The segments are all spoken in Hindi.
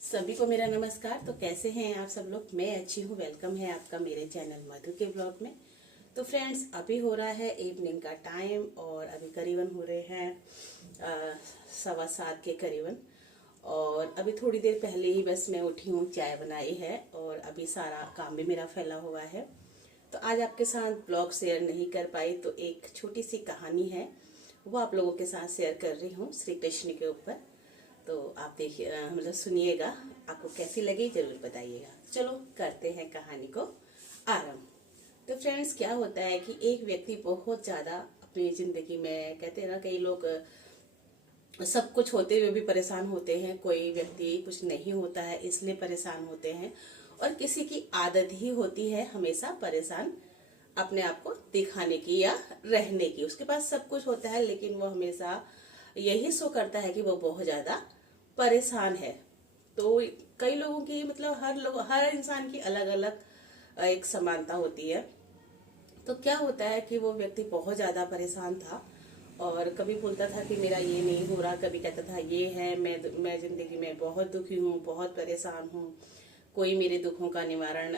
सभी को मेरा नमस्कार। तो कैसे हैं आप सब लोग? मैं अच्छी हूँ। वेलकम है आपका मेरे चैनल मधु के ब्लॉग में। तो फ्रेंड्स, अभी हो रहा है इवनिंग का टाइम और अभी करीबन हो रहे हैं 7:15 के करीबन। और अभी थोड़ी देर पहले ही बस मैं उठी हूँ, चाय बनाई है और अभी सारा काम भी मेरा फैला हुआ है। तो आज आपके साथ ब्लॉग शेयर नहीं कर पाई, तो एक छोटी सी कहानी है वो आप लोगों के साथ शेयर कर रही हूँ श्री कृष्ण के ऊपर। तो आप देखिए, मतलब सुनिएगा, आपको कैसी लगी जरूर बताइएगा। चलो करते हैं कहानी को आरंभ। तो फ्रेंड्स, क्या होता है कि एक व्यक्ति बहुत ज़्यादा अपनी ज़िंदगी में, कहते हैं ना, कई लोग सब कुछ होते हुए भी परेशान होते हैं, कोई व्यक्ति कुछ नहीं होता है इसलिए परेशान होते हैं, और किसी की आदत ही होती है हमेशा परेशान अपने आप को दिखाने की या रहने की। उसके पास सब कुछ होता है लेकिन वो हमेशा यही शो करता है कि वो बहुत ज़्यादा परेशान है। तो कई लोगों की, मतलब हर इंसान की अलग अलग एक समानता होती है। तो क्या होता है कि वो व्यक्ति बहुत ज़्यादा परेशान था और कभी बोलता था कि मेरा ये नहीं हो रहा, कभी कहता था ये है, मैं ज़िंदगी में बहुत दुखी हूँ, बहुत परेशान हूँ, कोई मेरे दुखों का निवारण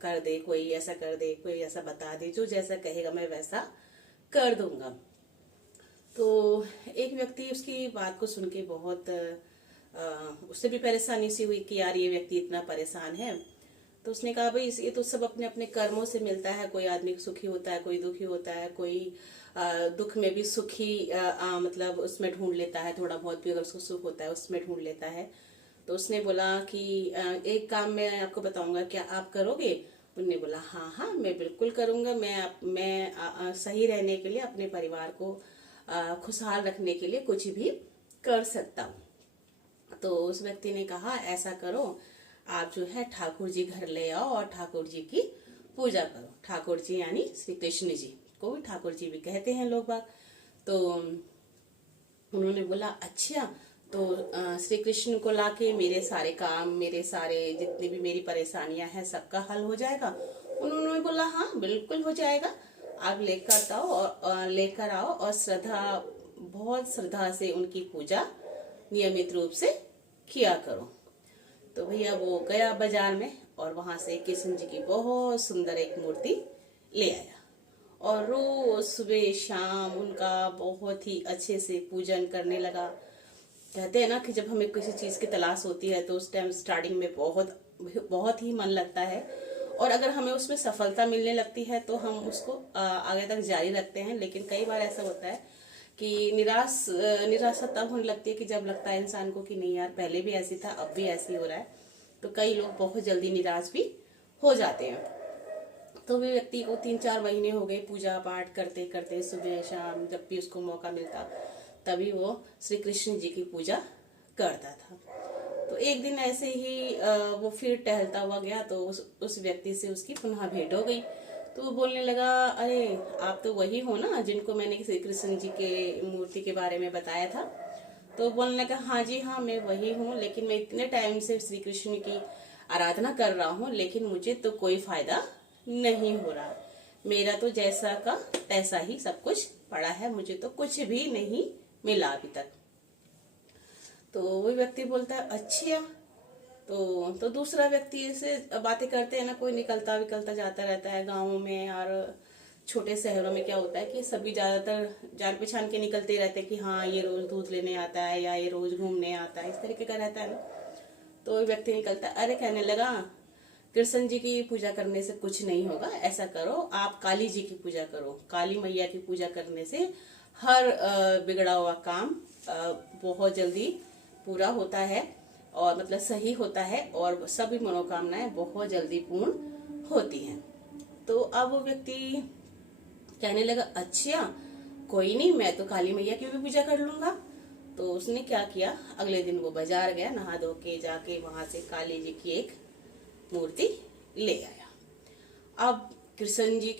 कर दे, कोई ऐसा कर दे, कोई ऐसा बता दे, जो जैसा कहेगा मैं वैसा कर दूंगा। तो एक व्यक्ति उसकी बात को सुन के बहुत उससे भी परेशानी सी हुई कि यार ये व्यक्ति इतना परेशान है। तो उसने कहा भाई ये तो सब अपने अपने कर्मों से मिलता है। कोई आदमी सुखी होता है, कोई दुखी होता है, कोई दुख में भी सुखी मतलब उसमें ढूंढ लेता है, थोड़ा बहुत भी अगर उसको सुख होता है उसमें ढूंढ लेता है। तो उसने बोला कि एक काम मैं आपको बताऊंगा, क्या आप करोगे? उन्होंने बोला हाँ हाँ, मैं बिल्कुल करूंगा। मैं सही रहने के लिए, अपने परिवार को खुशहाल रखने के लिए कुछ भी कर सकता हूँ। तो उस व्यक्ति ने कहा ऐसा करो, आप जो है ठाकुर जी घर ले आओ और ठाकुर जी की पूजा करो। ठाकुर जी यानी श्री कृष्ण जी को भी ठाकुर जी भी कहते हैं लोग बाग। तो उन्होंने बोला अच्छा, तो श्री कृष्ण को लाके मेरे सारे काम, मेरे सारे जितनी भी मेरी परेशानियां हैं सबका हल हो जाएगा। उन्होंने बोला हाँ बिल्कुल हो जाएगा, आप लेकर आओ और बहुत श्रद्धा से उनकी पूजा नियमित रूप से किया करो। तो भैया वो गया बाजार में और वहां से कृष्ण जी की बहुत सुंदर एक मूर्ति ले आया और रोज सुबह शाम उनका बहुत ही अच्छे से पूजन करने लगा। कहते हैं ना कि जब हमें किसी चीज की तलाश होती है तो उस टाइम स्टार्टिंग में बहुत बहुत ही मन लगता है, और अगर हमें उसमें सफलता मिलने लगती है तो हम उसको आगे तक जारी रखते हैं। लेकिन कई बार ऐसा होता है कि निराशा तब होने लगती है कि जब लगता है इंसान को कि नहीं यार, पहले भी ऐसी था अब भी ऐसी हो रहा है। तो कई लोग बहुत जल्दी निराश भी हो जाते हैं। तो वे व्यक्ति को 3-4 महीने हो गए पूजा पाठ करते करते, सुबह शाम जब भी उसको मौका मिलता तभी वो श्री कृष्ण जी की पूजा करता था। तो एक दिन ऐसे ही वो फिर टहलता हुआ गया तो उस व्यक्ति से उसकी पुनः भेंट हो गई। तो वो बोलने लगा, अरे आप तो वही हो ना जिनको मैंने श्री कृष्ण जी के मूर्ति के बारे में बताया था? तो बोलने लगा हाँ जी हाँ, मैं वही हूँ, लेकिन मैं इतने टाइम से श्री कृष्ण की आराधना कर रहा हूँ लेकिन मुझे तो कोई फायदा नहीं हो रहा। मेरा तो जैसा का तैसा ही सब कुछ पड़ा है, मुझे तो कुछ भी नहीं मिला अभी तक। तो वही व्यक्ति बोलता है अच्छा। तो दूसरा व्यक्ति से बातें करते हैं ना, कोई निकलता विकलता जाता रहता है गाँवों में, और छोटे शहरों में क्या होता है कि सभी ज्यादातर जान पहचान के निकलते ही रहते हैं कि हाँ ये रोज दूध लेने आता है या ये रोज घूमने आता है, इस तरीके का रहता है ना। तो व्यक्ति निकलता है, अरे कहने लगा कृष्ण जी की पूजा करने से कुछ नहीं होगा, ऐसा करो आप काली जी की पूजा करो। काली मैया की पूजा करने से हर बिगड़ा हुआ काम बहुत जल्दी पूरा होता है, और मतलब सही होता है, और सभी मनोकामनाएं बहुत जल्दी पूर्ण होती हैं। तो अब वो व्यक्ति कहने लगा अच्छा कोई नहीं, मैं तो काली मैया की भी पूजा कर लूंगा। तो उसने क्या किया, अगले दिन वो बाजार गया, नहा धो के जाके वहां से काली जी की एक मूर्ति ले आया। अब कृष्ण जी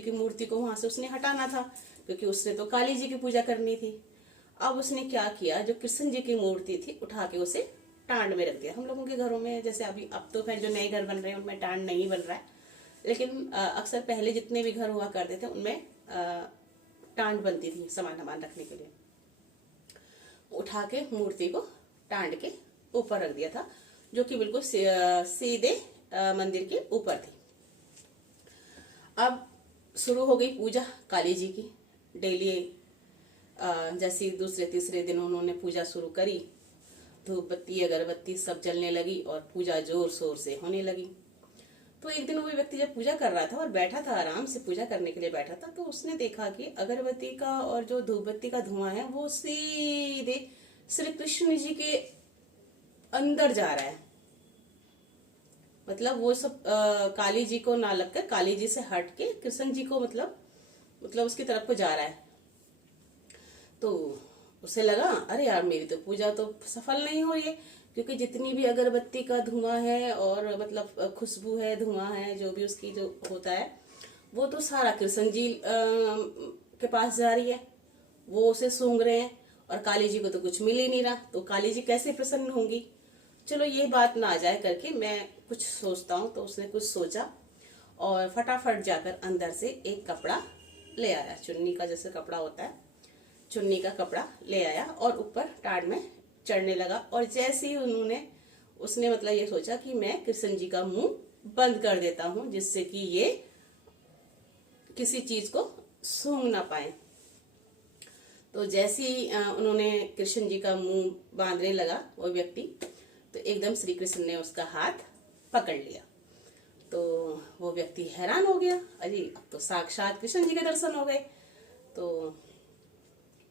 की मूर्ति को वहां से उसने हटाना था क्योंकि उसने तो काली जी की पूजा करनी थी। अब उसने क्या किया, जो कृष्ण जी की मूर्ति थी उठा के उसे टांड में रख दिया। हम लोगों के घरों में जैसे अभी अब तो खैर जो नए घर बन रहे हैं उनमें टांड नहीं बन रहा है, लेकिन अक्सर पहले जितने भी घर हुआ करते थे उनमें टांड बनती थी सामान वामान रखने के लिए। उठा के मूर्ति को टांड के ऊपर रख दिया था, जो कि बिल्कुल सीधे मंदिर के ऊपर थी। अब शुरू हो गई पूजा काली जी की। डेली जैसे दूसरे तीसरे दिन उन्होंने पूजा शुरू करी, धूप बत्ती अगरबत्ती सब जलने लगी और पूजा जोर शोर से होने लगी। तो एक दिन वो व्यक्ति जब पूजा कर रहा था और बैठा था, आराम से पूजा करने के लिए बैठा था, तो उसने देखा कि अगरबत्ती का और जो धूप बत्ती का धुआं है वो सीधे श्री कृष्ण जी के अंदर जा रहा है। मतलब वो सब काली जी को ना लगकर काली जी से हट के कृष्ण जी को मतलब उसकी तरफ को जा रहा है। तो उसे लगा अरे यार, मेरी तो पूजा तो सफल नहीं हो रही है, क्योंकि जितनी भी अगरबत्ती का धुआं है और मतलब खुशबू है, धुआं है, जो भी उसकी जो होता है वो तो सारा कृष्ण जी के पास जा रही है, वो उसे सूंघ रहे हैं और काली जी को तो कुछ मिल ही नहीं रहा, तो काली जी कैसे प्रसन्न होंगी। चलो ये बात ना आ जाए करके मैं कुछ सोचता हूँ। तो उसने कुछ सोचा और फटाफट जाकर अंदर से एक कपड़ा ले आया, चुन्नी का जैसे कपड़ा होता है, चुन्नी का कपड़ा ले आया और ऊपर टाड़ में चढ़ने लगा। और जैसे ही उसने मतलब ये सोचा कि मैं कृष्ण जी का मुंह बंद कर देता हूं, जिससे कि ये किसी चीज को सूंघ ना पाए। तो जैसे ही उन्होंने कृष्ण जी का मुंह बांधने लगा वो व्यक्ति, तो एकदम श्री कृष्ण ने उसका हाथ पकड़ लिया। तो वो व्यक्ति हैरान हो गया, अरे अब तो साक्षात कृष्ण जी के दर्शन हो गए। तो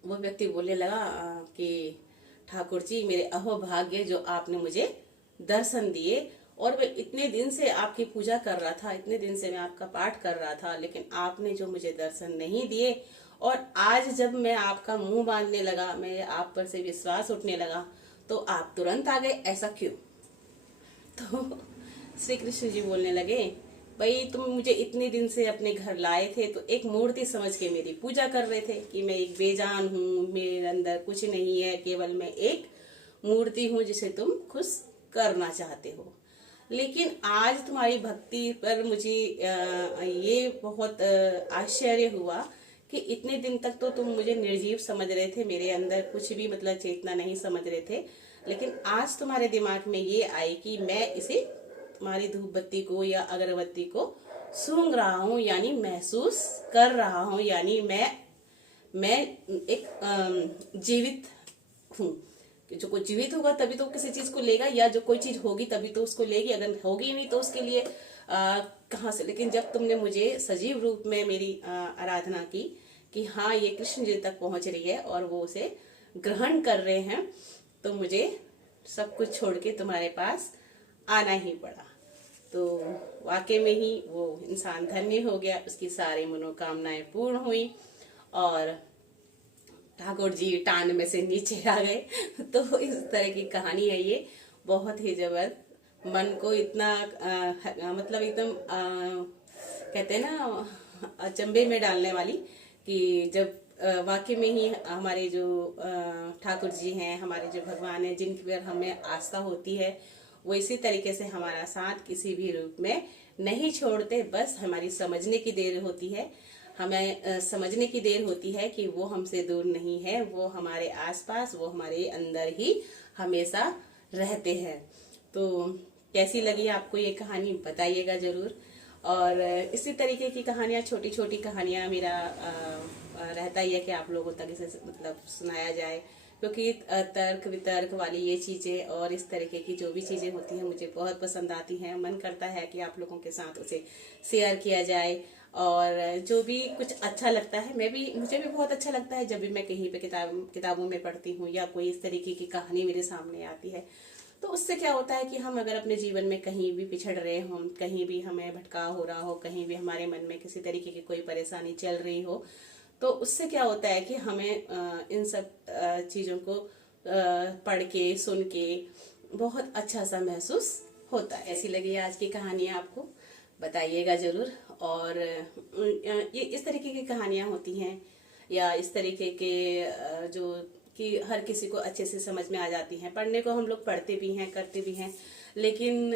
वो व्यक्ति बोलने लगा कि ठाकुर जी, मेरे अहोभाग्य जो आपने मुझे दर्शन दिए, और मैं इतने दिन से आपकी पूजा कर रहा था, इतने दिन से मैं आपका पाठ कर रहा था, लेकिन आपने जो मुझे दर्शन नहीं दिए, और आज जब मैं आपका मुंह बांधने लगा, मैं आप पर से विश्वास उठने लगा, तो आप तुरंत आ गए, ऐसा क्यों। तो श्री कृष्ण जी बोलने लगे, भाई तुम मुझे इतने दिन से अपने घर लाए थे तो एक मूर्ति समझ के मेरी पूजा कर रहे थे कि मैं एक बेजान हूँ, मेरे अंदर कुछ नहीं है, केवल मैं एक मूर्ति हूँ जिसे तुम खुश करना चाहते हो। लेकिन आज तुम्हारी भक्ति पर मुझे ये बहुत आश्चर्य हुआ कि इतने दिन तक तो तुम मुझे निर्जीव समझ रहे थे, मेरे अंदर कुछ भी मतलब चेतना नहीं समझ रहे थे, लेकिन आज तुम्हारे दिमाग में ये आई कि मैं इसे तुम्हारी धूप बत्ती को या अगरबत्ती को सूंघ रहा हूँ, यानी महसूस कर रहा हूँ, यानी मैं एक जीवित हूँ। जो कोई जीवित होगा तभी तो किसी चीज को लेगा, या जो कोई चीज होगी तभी तो उसको लेगी, अगर होगी नहीं तो उसके लिए कहाँ से। लेकिन जब तुमने मुझे सजीव रूप में मेरी आराधना की कि हाँ ये कृष्ण जी तक पहुंच रही है और वो उसे ग्रहण कर रहे हैं, तो मुझे सब कुछ छोड़ के तुम्हारे पास आना ही पड़ा। तो वाकई में ही वो इंसान धन्य हो गया, उसकी सारी मनोकामनाएं पूर्ण हुई और ठाकुर जी टांड में से नीचे आ गए। तो इस तरह की कहानी है ये, बहुत ही जबरदस्त, मन को इतना मतलब एकदम कहते हैं ना अचंभे में डालने वाली, कि जब वाकई में ही हमारे जो ठाकुर जी हैं, हमारे जो भगवान हैं, जिनकी पर हमें आस्था होती है, वो इसी तरीके से हमारा साथ किसी भी रूप में नहीं छोड़ते। बस हमारी समझने की देर होती है, हमें समझने की देर होती है कि वो हमसे दूर नहीं है, वो हमारे आसपास, वो हमारे अंदर ही हमेशा रहते हैं। तो कैसी लगी आपको ये कहानी बताइएगा जरूर। और इसी तरीके की कहानियाँ, छोटी छोटी कहानियाँ मेरा रहता ही है कि आप लोगों तक इसे मतलब सुनाया जाए, क्योंकि तर्क वितर्क वाली ये चीज़ें और इस तरीके की जो भी चीज़ें होती हैं मुझे बहुत पसंद आती हैं। मन करता है कि आप लोगों के साथ उसे शेयर किया जाए, और जो भी कुछ अच्छा लगता है मुझे भी बहुत अच्छा लगता है जब भी मैं कहीं पे किताबों में पढ़ती हूँ या कोई इस तरीके की कहानी मेरे सामने आती है। तो उससे क्या होता है कि हम अगर अपने जीवन में कहीं भी पिछड़ रहे हों, कहीं भी हमें भटकाव हो रहा हो, कहीं भी हमारे मन में किसी तरीके की कोई परेशानी चल रही हो, तो उससे क्या होता है कि हमें इन सब चीज़ों को पढ़ के सुन के बहुत अच्छा सा महसूस होता है। ऐसी लगी आज की कहानी आपको, बताइएगा जरूर। और ये इस तरीके की कहानियाँ होती हैं या इस तरीके के जो कि हर किसी को अच्छे से समझ में आ जाती हैं, पढ़ने को हम लोग पढ़ते भी हैं, करते भी हैं, लेकिन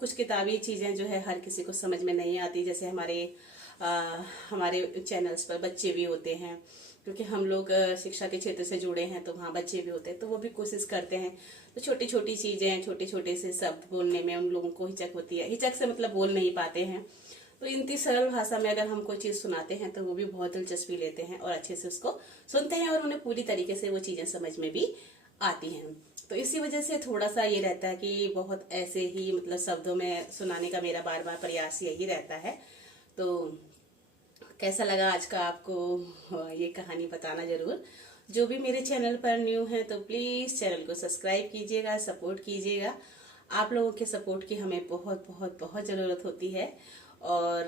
कुछ किताबी चीज़ें जो है हर किसी को समझ में नहीं आती। जैसे हमारे चैनल्स पर बच्चे भी होते हैं, क्योंकि हम लोग शिक्षा के क्षेत्र से जुड़े हैं, तो वहाँ बच्चे भी होते हैं, तो वो भी कोशिश करते हैं। तो छोटी छोटी चीजें, छोटे छोटे से शब्द बोलने में उन लोगों को हिचक होती है, हिचक से मतलब बोल नहीं पाते हैं। तो इतनी सरल भाषा में अगर हम कोई चीज सुनाते हैं तो वो भी बहुत दिलचस्पी लेते हैं और अच्छे से उसको सुनते हैं, और उन्हें पूरी तरीके से वो चीजें समझ में भी आती हैं। तो इसी वजह से थोड़ा सा ये रहता है कि बहुत ऐसे ही मतलब शब्दों में सुनाने का मेरा बार बार प्रयास यही रहता है। तो कैसा लगा आज का आपको ये कहानी बताना जरूर। जो भी मेरे चैनल पर न्यू है तो प्लीज चैनल को सब्सक्राइब कीजिएगा, सपोर्ट कीजिएगा। आप लोगों के सपोर्ट की हमें बहुत बहुत बहुत जरूरत होती है, और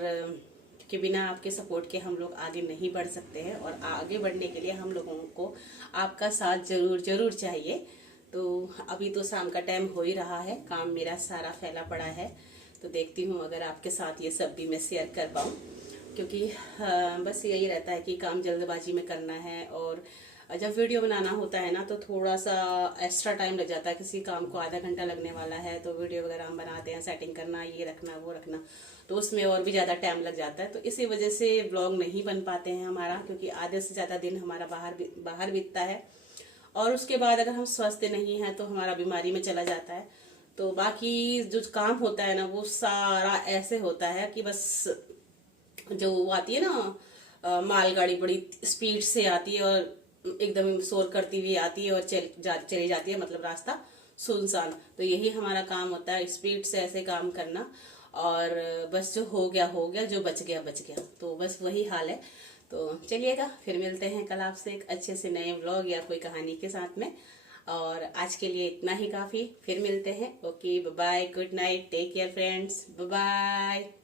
कि बिना आपके सपोर्ट के हम लोग आगे नहीं बढ़ सकते हैं, और आगे बढ़ने के लिए हम लोगों को आपका साथ जरूर जरूर चाहिए। तो अभी तो शाम का टाइम हो ही रहा है, काम मेरा सारा फैला पड़ा है, तो देखती हूँ अगर आपके साथ ये सब भी मैं शेयर कर पाऊँ, क्योंकि बस यही रहता है कि काम जल्दबाजी में करना है, और जब वीडियो बनाना होता है ना तो थोड़ा सा एक्स्ट्रा टाइम लग जाता है। किसी काम को आधा घंटा लगने वाला है तो वीडियो वगैरह हम बनाते हैं, सेटिंग करना, ये रखना वो रखना, तो उसमें और भी ज़्यादा टाइम लग जाता है। तो इसी वजह से ब्लॉग नहीं बन पाते हैं हमारा, क्योंकि आधे से ज़्यादा दिन हमारा बाहर बीतता है, और उसके बाद अगर हम स्वस्थ नहीं हैं तो हमारा बीमारी में चला जाता है। तो बाकी जो काम होता है ना वो सारा ऐसे होता है कि बस जो वो आती है ना मालगाड़ी बड़ी स्पीड से आती है और एकदम शोर करती हुई आती है और चली जाती है, मतलब रास्ता सुनसान। तो यही हमारा काम होता है, स्पीड से ऐसे काम करना, और बस जो हो गया, जो बच गया। तो बस वही हाल है। तो चलिएगा, फिर मिलते हैं कल आपसे एक अच्छे से नए व्लॉग या कोई कहानी के साथ में, और आज के लिए इतना ही काफी। फिर मिलते हैं। Okay, bye bye, good night, take care friends, bye bye.